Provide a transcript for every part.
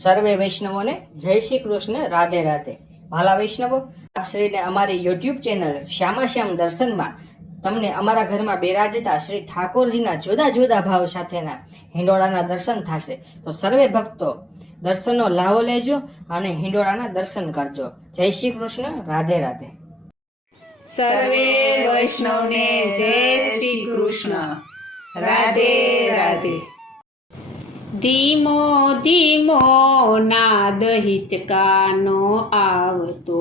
સર્વે વૈષ્ણવોને જય શ્રી કૃષ્ણ, રાધે રાધે. ભાલા વૈષ્ણવો, આપ શ્રીને અમારી યુટ્યુબ ચેનલ શ્યામાશ્યામ દર્શનમાં તમને અમારા ઘરમાં બિરાજતા શ્રી ઠાકોરજીના જુદા જુદા ભાવ સાથેના હિંડોળાના દર્શન થશે. તો સર્વે ભક્તો દર્શનનો લાવો લેજો અને હિંડોળાના દર્શન કરજો. જય શ્રી કૃષ્ણ, રાધે રાધે. સર્વે વૈષ્ણવને જય શ્રી કૃષ્ણ, રાધે રાધે. ધીમો ધીમો નાદ હિચકાનો આવતો,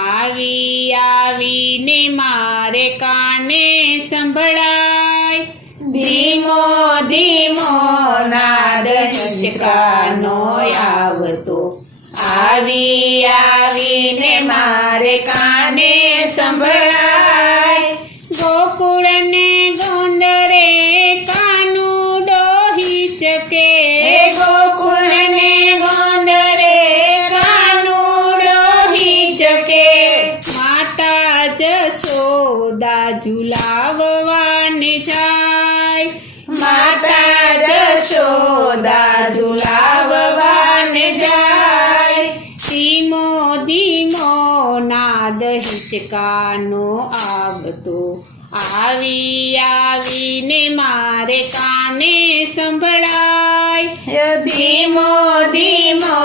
આવી આવીને મારે કાને સંભળાય. ધીમો ધીમો નાદ હિચકાનો આવતો, આવી આવીને મારે કાને સંભળાય. ગોકુળને ગોંદરે કાનુડો હિચકે, ગોકુળને ગોંદરે કાનુડો હિચકે. માતા જશોદા ઝુલાવવાને જાય, માતા જશોદા ઝુલાવવાને જાય. ધીમો ધીમો નાદ હિચકાનો આવતો, આવી આવીને મારે કાને સંભળાય. ધીમો ધીમો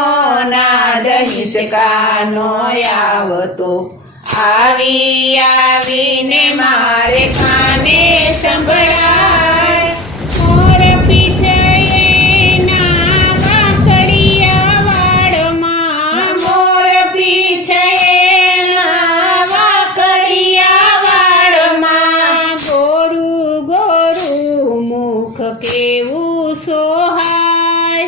નાદ હિચકાનો આવતો, આવી આવીને મારે કાને સંભળાય. મોર પીછે એના વાંકડિયા વાળમાં, મોર પીછે એના વાંકડિયા વાળમાં. ગોરું ગોરું મુખ કેવું સોહાય,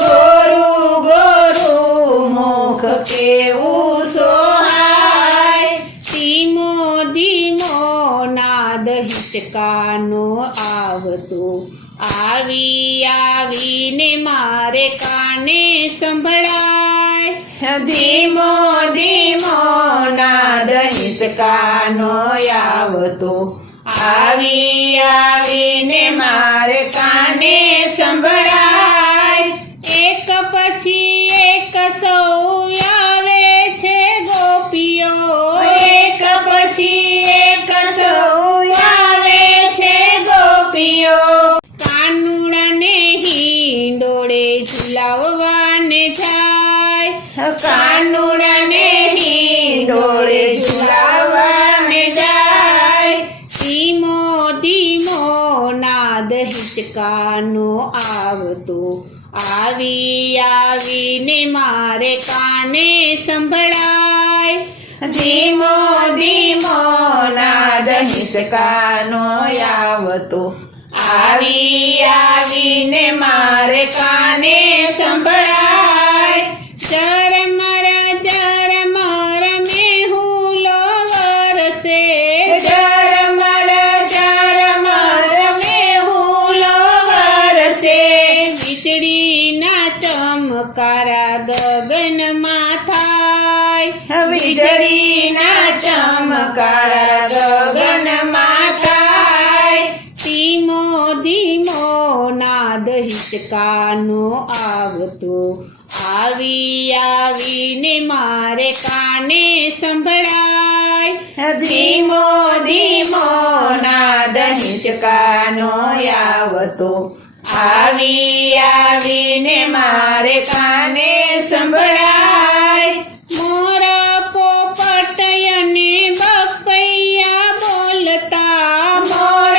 ગોરું ગોરું મુખ કેવું સોહાય. ધીમો ધીમો નાદ હિચકાનો આવતો, આવી આવીને મારે કાને સંભળાય. ધીમો ધીમો નાદ હિચકાનો આવતો, આવી આવીને મારે કાને સંભળાય. એક પછી એક સૌ આવે છે ગોપીઓ, એક પછી એક સૌ આવે છે ગોપીઓ. કાનુડાને હિંડોળે ઝુલાવવાને જાય, કાનુડાને હિંડોળે ઝુલાવવાને જાય. ધીમો ધીમો નાદ હિચકાનો આવતો, આવી આવીને મારે કાને સંભળાય. ધીમો ધીમો નાદ હિચકાનો આવતો, આવી આવીને મારે કાને સંભળાય. ઝરમર મેહુલો વરસે, ઝરમર મેહુલો વરસે. વીજળીના ચમકારા ગગનમાં થાય, વીજળીના ચમકારા ગગનમાં થાય. ધીમો ધીમો નાદ હિચકાનો આવતો, આવી આવીને મારે કાને સંભળાય. ધીમો ધીમો નાદ હિચકાનો આવતો, આવી આવીને મારે કાને સંભળાય. મોર પોપટ અને બપૈયા બોલતા, મોર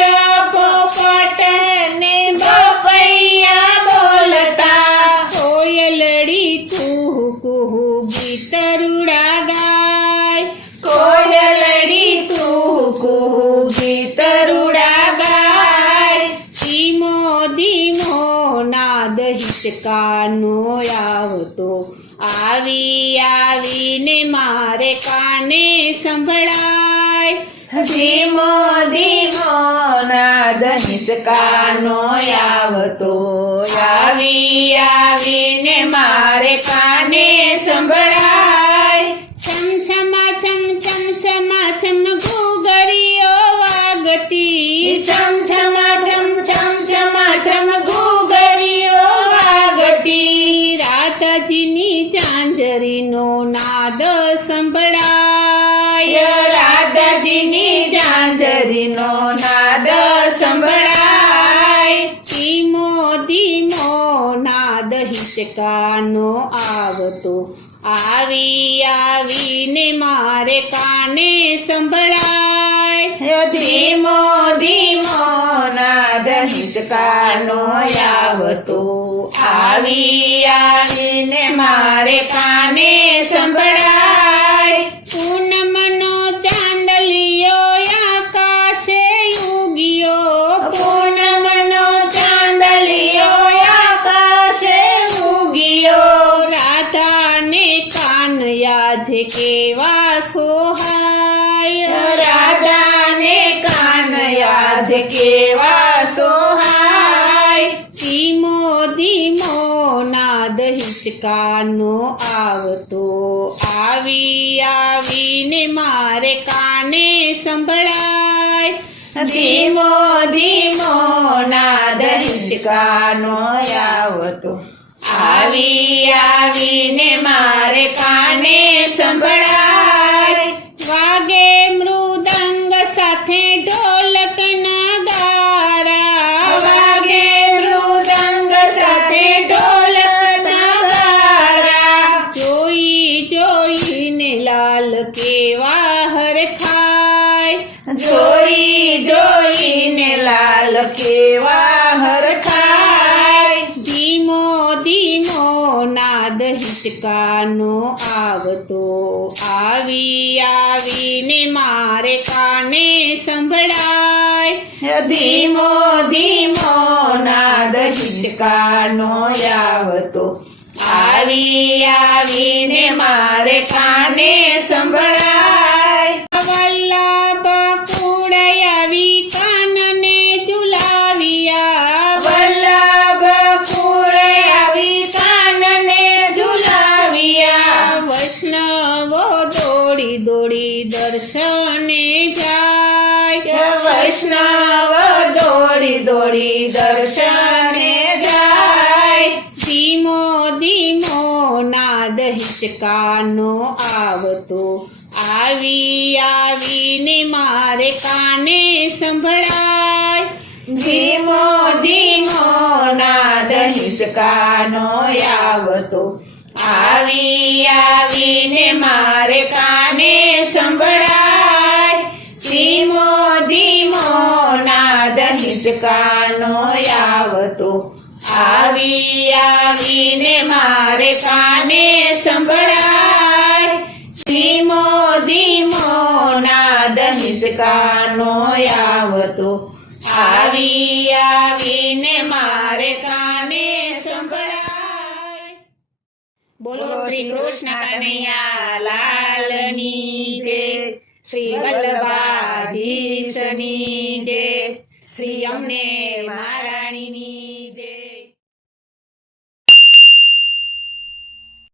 પોપટ અને બપૈયા બોલતા. કોયલડી કુહુ કુહુ ગીત રૂડા ગાય, કોયલડી કુહુ કુહુ ગીત રૂડા ગાય. ધીમો ધીમો નાદ હિચકાનો આવતો, આવી આવીને મારે કાને સંભળાય. ધીમો ધીમો નાદ હિચકાનો આવતો, આવી આવીને મારે કાને સંભળાય. છમછમા છમ છમછમા છમ ઘૂઘરીઓ વાગતી, છમછમા છમ છમછમા છમ ઘૂઘરીઓ વાગતી. રાત બાજીની ઝાંઝરીનો નાદ સંભળાય ધીમો ધીમો નાદ હિંચકાનો આવતો આવી આવીને મારે કાને સંભળાય ધીમો ધીમો નાદ હિંચકાનો આવતો આવી આવીને મારે કાને સંભળાય પૂનમનો ચાંદલિયો આકાશે ઉગ્યો પૂનમનો ચાંદલિયો આકાશે ઉગ્યો રાધાને કાનયા જે કેવા સોહાય રાધાને કાનયા જે કેવા સોહાય ધીમો ધીમો નાદ હિંચકાનો આવતો આવી આવીને મારે કાને સંભળાય ધીમો ધીમો નાદ હિંચકાનો આવતો આવી આવીને મારે કાને સંભળાય વાગે મૃદંગ સાથે ઢોલકના ગારા વાગે મૃદંગ સાથે ઢોલકના તારા જોઈ જોઈને લાલ કેવા હરખાય જોઈ જોઈને લાલ કેવા હરખાય ધીમો ધીમો નાદ હિંચકાનો આવતો આવી આવીને મારે કાને સંભળાય ધીમો ધીમો નાદ હિંચકાનો આવતો આવી આવીને મારે કાને સંભળાય વલ્લભ કુળ આવી કાનને ઝુલાવ્યા વલ્લભ કુળ આવી કાનને ઝુલાવ્યા વૈષ્ણવો દોડી દોડી દર્શને જાય વૈષ્ણવ દોડી દોડી દર્શને જાય ધીમો ધીમો નાદ હિંચકાનો આવતો આવી આવીને મારે કાને સંભળાય ધીમો ધીમો નાદ હિંચકાનો આવતો આવી આવીને મારે કાને સંભળાય ધીમો ધીમો નાદ હિંચકાનો આવતો આવી આવીને મારે કાને સંભળાય ધીમો ધીમો નાદ હિંચકાનો આવતો આવી આવીને મારે કાને સંભળાય બોલો શ્રી કૃષ્ણ કનૈયા લાલની જય શ્રી વલ્લભાધીશની જય શ્રી અમને મારા